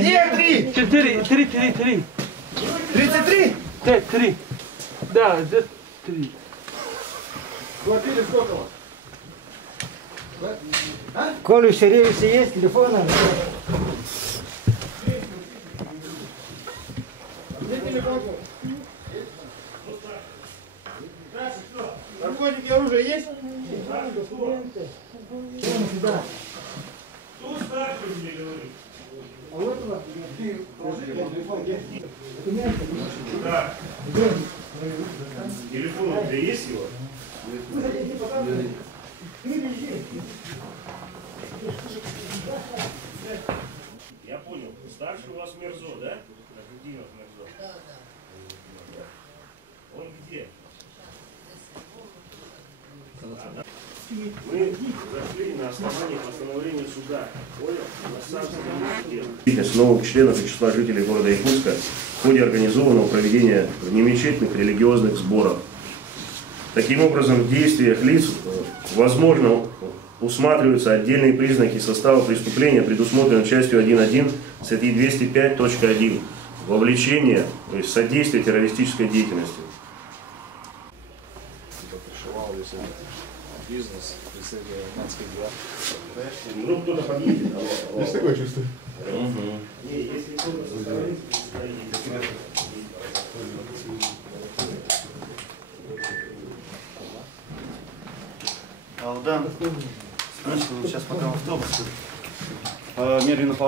Где 3? 4, 3, 3, 3. 33? 5, 3. Да, здесь 3. Квартира сколько у вас? А? Коля, в сервисе есть телефон? Где телефон? Наркотики, оружие есть? Сюда. Кто старший мне говорит? А вот его. Ты положи, я телефон есть. Документы. Да. Телефон у тебя есть его? Я понял. Старший у вас Мерзо, да? Нахрудинов Мерзо. Да. Он где? Мы зашли на основании постановления суда. Понял? На самом новых членов и числа жителей города Якутска в ходе организованного проведения внемечетных религиозных сборов. Таким образом, в действиях лиц возможно усматриваются отдельные признаки состава преступления, предусмотренные частью 1.1 статьи 205.1 вовлечение, то есть содействие террористической деятельности. Бизнес, преследуя нацких дел. Ну, кто-то подъедет. Есть такое чувство? Не, если кто-то составляет, Алдан, смысл сейчас пока автобус. Мере наполнения.